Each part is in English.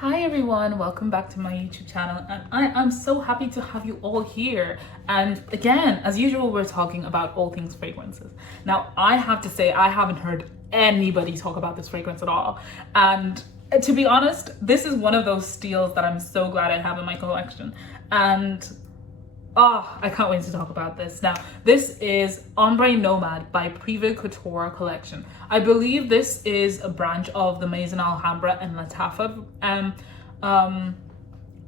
Hi everyone, welcome back to my YouTube channel, and I am so happy to have you all here. And again, as usual, we're talking about all things fragrances. Now, I have to say, I haven't heard anybody talk about this fragrance at all. And to be honest, this is one of those steals that I'm so glad I have in my collection. And I can't wait to talk about this. Now, this is Ombre Nomade by Privee Couture Collection. I believe this is a branch of the Maison Alhambra and Latafa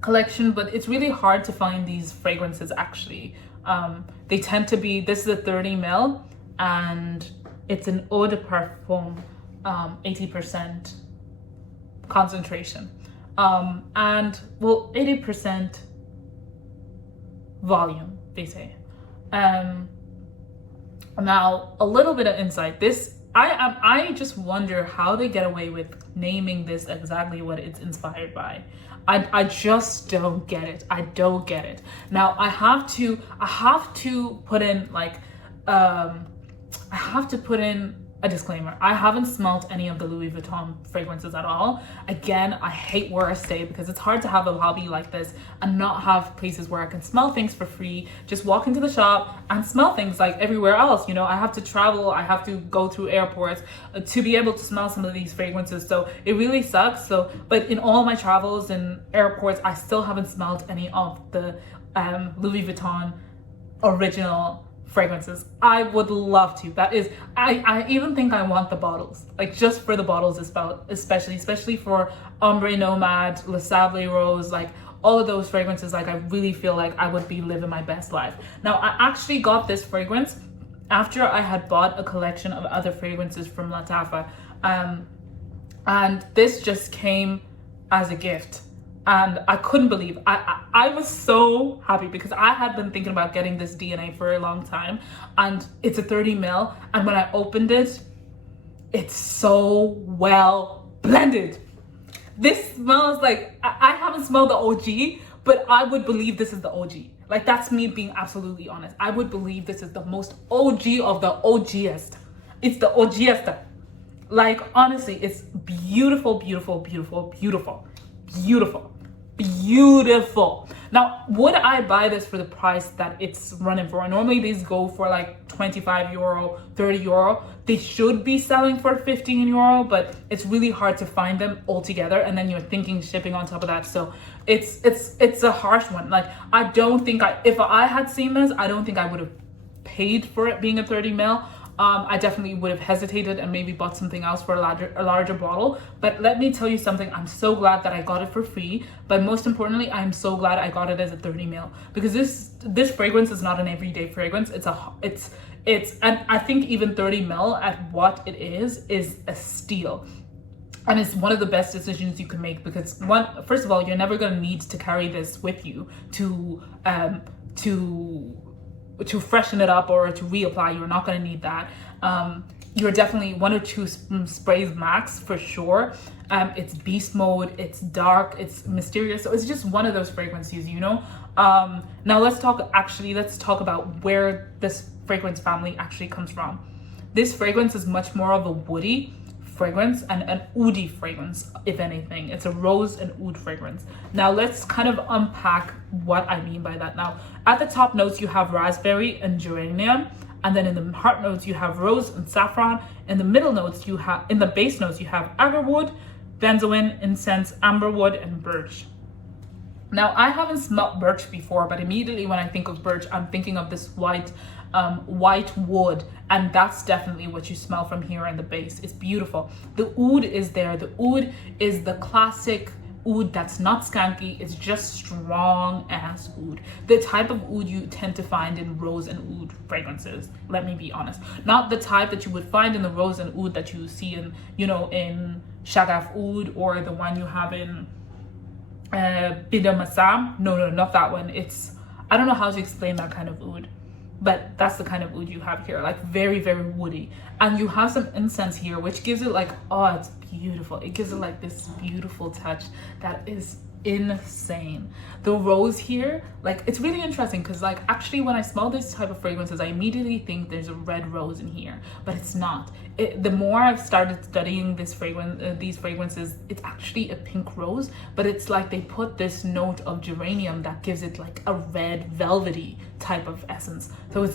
collection, but it's really hard to find these fragrances actually. They tend to be, this is a 30 ml and it's an eau de parfum, 80% concentration. And well, 80% volume, they say. Now, a little bit of insight. I just wonder how they get away with naming this exactly what it's inspired by. I just don't get it. I don't get it. Now, I have to put in a disclaimer. I haven't smelled any of the Louis Vuitton fragrances at all. Again, I hate where I stay because it's hard to have a hobby like this and not have places where I can smell things for free. Just walk into the shop and smell things like everywhere else. You know, I have to travel, I have to go through airports to be able to smell some of these fragrances. So it really sucks. But in all my travels and airports, I still haven't smelled any of the Louis Vuitton original fragrances. I would love to. That is, I even think I want the bottles, like just for the bottles, especially for Ombre Nomade, Le Sable Rose, like all of those fragrances. Like I really feel like I would be living my best life. Now, I actually got this fragrance after I had bought a collection of other fragrances from Latafa, and this just came as a gift. And I couldn't believe, I was so happy because I had been thinking about getting this DNA for a long time, and it's a 30 ml, and when I opened it, it's so well blended. This smells like, I haven't smelled the OG, but I would believe this is the OG. Like, that's me being absolutely honest. I would believe this is the most OG of the OGest. It's the OGest. Like, honestly, it's beautiful, beautiful, beautiful, beautiful. Beautiful. Now, would I buy this for the price that it's running for? Normally these go for like 25 euro, 30 euro. They should be selling for 15 euro, but it's really hard to find them all together, and then you're thinking shipping on top of that. So it's a harsh one. Like, I don't think if I had seen this, I don't think I would have paid for it being a 30 ml. I definitely would have hesitated and maybe bought something else for a larger bottle. But let me tell you something, I'm so glad that I got it for free. But most importantly, I'm so glad I got it as a 30 ml, because this fragrance is not an everyday fragrance. And I think even 30 ml at what it is a steal. And it's one of the best decisions you can make, because first of all, you're never going to need to carry this with you to freshen it up or to reapply. You're not going to need that. You're definitely 1 or 2 sprays max for sure. It's beast mode, it's dark, it's mysterious. So it's just one of those fragrances, you know. Now let's talk about where this fragrance family actually comes from. This fragrance is much more of a woody fragrance and an oud fragrance, if anything. It's a rose and oud fragrance. Now let's kind of unpack what I mean by that. Now, at the top notes you have raspberry and geranium, and then in the heart notes you have rose and saffron. In the base notes you have agarwood, benzoin, incense, amberwood, and birch. Now, I haven't smelt birch before, but immediately when I think of birch, I'm thinking of this white wood, and that's definitely what you smell from here in the base. It's beautiful. The oud is there. The oud is the classic oud that's not skanky. It's just strong ass oud. The type of oud you tend to find in rose and oud fragrances. Let me be honest. Not the type that you would find in the rose and oud that you see in Shagaf oud, or the one you have in Bida Massam. No, not that one. I don't know how to explain that kind of oud, but that's the kind of oud you have here, like very, very woody. And you have some incense here, which gives it like, oh, it's beautiful. It gives it like this beautiful touch that is insane. The rose here, like, it's really interesting because, like, actually when I smell this type of fragrances, I immediately think there's a red rose in here, but it's not. The more I've started studying this these fragrances, it's actually a pink rose, but it's like they put this note of geranium that gives it like a red velvety type of essence. So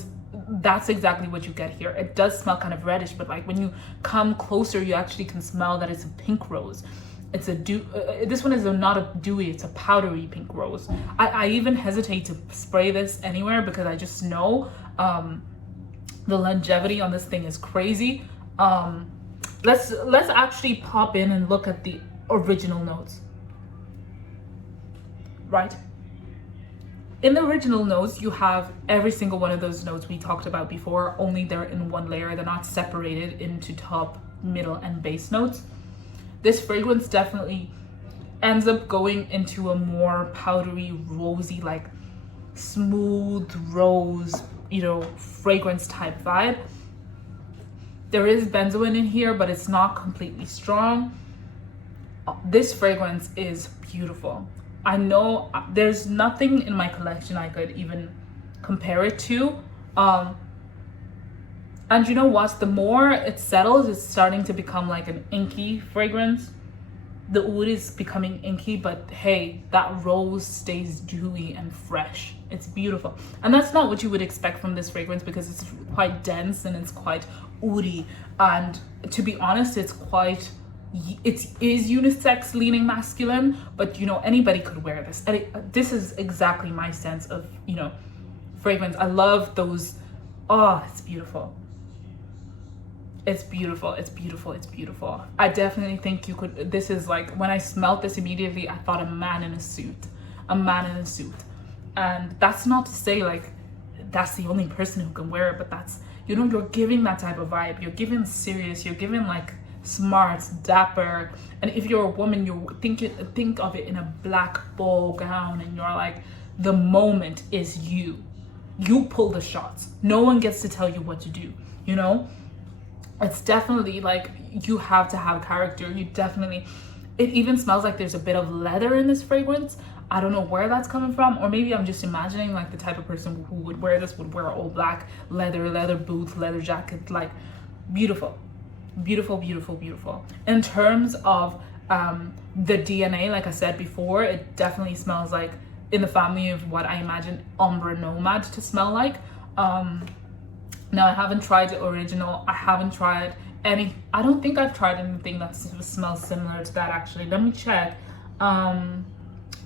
that's exactly what you get here. It does smell kind of reddish, but like when you come closer, you actually can smell that it's a pink rose. It's this one is not a dewy, it's a powdery pink rose. I even hesitate to spray this anywhere because I just know the longevity on this thing is crazy. Let's actually pop in and look at the original notes. Right? In the original notes, you have every single one of those notes we talked about before, only they're in one layer. They're not separated into top, middle, and base notes. This fragrance definitely ends up going into a more powdery, rosy, like smooth rose, you know, fragrance type vibe. There is benzoin in here, but it's not completely strong. This fragrance is beautiful. I know there's nothing in my collection I could even compare it to. And you know what? The more it settles, it's starting to become like an inky fragrance. The oud is becoming inky, but hey, that rose stays dewy and fresh. It's beautiful. And that's not what you would expect from this fragrance because it's quite dense and it's quite oudy. And to be honest, it is unisex leaning masculine, but you know, anybody could wear this. And this is exactly my sense of, you know, fragrance. I love those. Oh, it's beautiful. It's beautiful, it's beautiful, it's beautiful. I definitely think you could, this is like, when I smelled this immediately, I thought a man in a suit. A man in a suit. And that's not to say like, that's the only person who can wear it, but that's, you know, you're giving that type of vibe. You're giving serious, you're giving like smart, dapper. And if you're a woman, you think of it in a black ball gown and you're like, the moment is you. You pull the shots. No one gets to tell you what to do, you know? It's definitely like you have to have character. It even smells like there's a bit of leather in this fragrance. I don't know where that's coming from, or maybe I'm just imagining like the type of person who would wear this would wear all black, leather boots, leather jacket. Like beautiful, beautiful, beautiful, beautiful. In terms of the DNA, like I said before, it definitely smells like in the family of what I imagine Ombre Nomade to smell like. Now I haven't tried the original. I haven't tried I don't think I've tried anything that smells similar to that actually. Let me check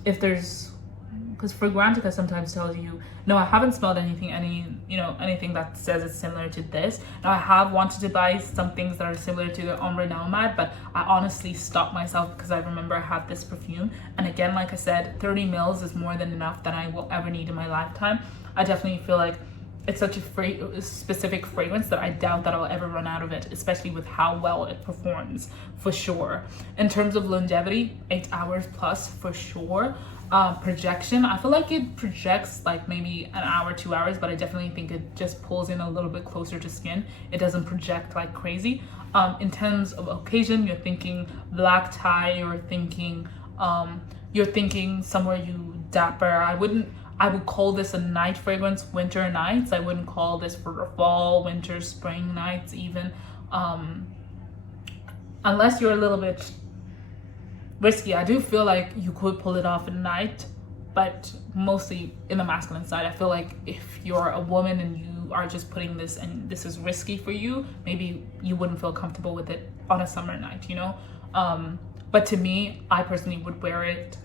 if there's, because Fragrantica sometimes tells you, no, I haven't smelled anything that says it's similar to this. Now I have wanted to buy some things that are similar to the Ombre Nomade, but I honestly stopped myself because I remember I had this perfume. And again, like I said, 30 mils is more than enough that I will ever need in my lifetime. I definitely feel like it's such a specific fragrance that I doubt that I'll ever run out of it, especially with how well it performs, for sure. In terms of longevity, 8 hours plus for sure. Projection, I feel like it projects like maybe an hour, 2 hours, but I definitely think it just pulls in a little bit closer to skin. It doesn't project like crazy. In terms of occasion, you're thinking black tie, you're thinking somewhere you dapper. I would call this a night fragrance, winter nights. I wouldn't call this for fall, winter, spring nights even. Unless you're a little bit risky. I do feel like you could pull it off at night, but mostly in the masculine side. I feel like if you're a woman and you are just putting this and this is risky for you, maybe you wouldn't feel comfortable with it on a summer night, you know? But to me, I personally would wear it,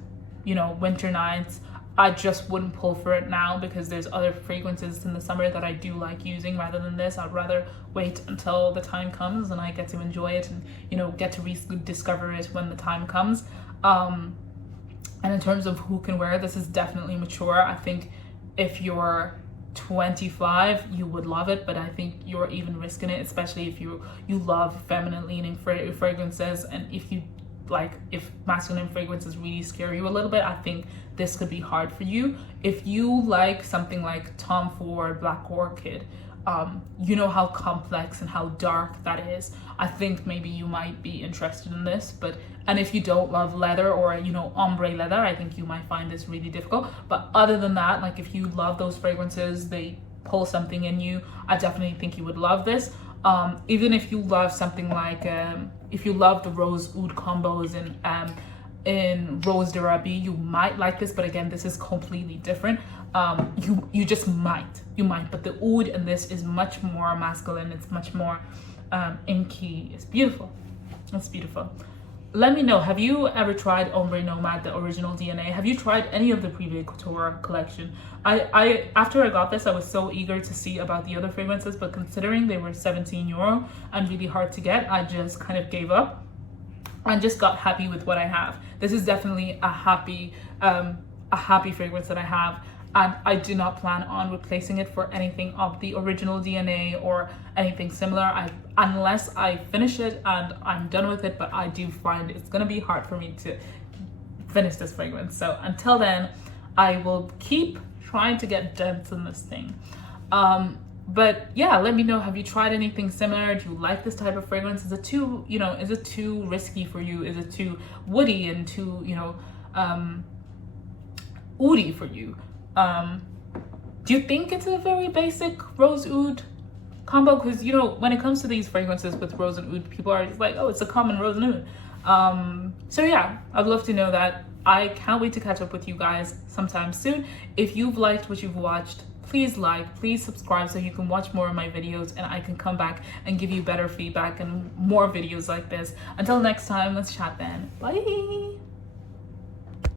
you know, winter nights. I just wouldn't pull for it now because there's other fragrances in the summer that I do like using rather than this. I'd rather wait until the time comes and I get to enjoy it and, you know, get to rediscover it when the time comes. And in terms of who can wear it, this is definitely mature. I think if you're 25, you would love it, but I think you're even risking it, especially if you love feminine leaning fragrances, and if masculine fragrances really scare you a little bit, I think this could be hard for you. If you like something like Tom Ford, Black Orchid, you know how complex and how dark that is. I think maybe you might be interested in this, and if you don't love leather or, you know, ombre leather, I think you might find this really difficult. But other than that, like if you love those fragrances, they pull something in you, I definitely think you would love this. Even if you love something like, if you love the rose oud combos in Rose de Rabi, you might like this, but again, this is completely different. You just might, but the oud in this is much more masculine. It's much more inky. It's beautiful. It's beautiful. Let me know, have you ever tried Ombre Nomade, the original DNA? Have you tried any of the Privee Couture collection? I after I got this, I was so eager to see about the other fragrances, but considering they were €17 and really hard to get, I just kind of gave up and just got happy with what I have. This is definitely a happy fragrance that I have, and I do not plan on replacing it for anything of the original DNA or anything similar, unless I finish it and I'm done with it. But I do find it's gonna be hard for me to finish this fragrance. So until then, I will keep trying to get dents in this thing. But yeah, let me know, have you tried anything similar? Do you like this type of fragrance? Is it too, you know, is it too risky for you? Is it too woody and too, you know, oudy for you? Do you think it's a very basic rose oud combo? Because, you know, when it comes to these fragrances with rose and oud, people are just like, oh, it's a common rose and oud. So yeah, I'd love to know that. I can't wait to catch up with you guys sometime soon. If you've liked what you've watched, please like, please subscribe so you can watch more of my videos and I can come back and give you better feedback and more videos like this. Until next time, let's chat then. Bye.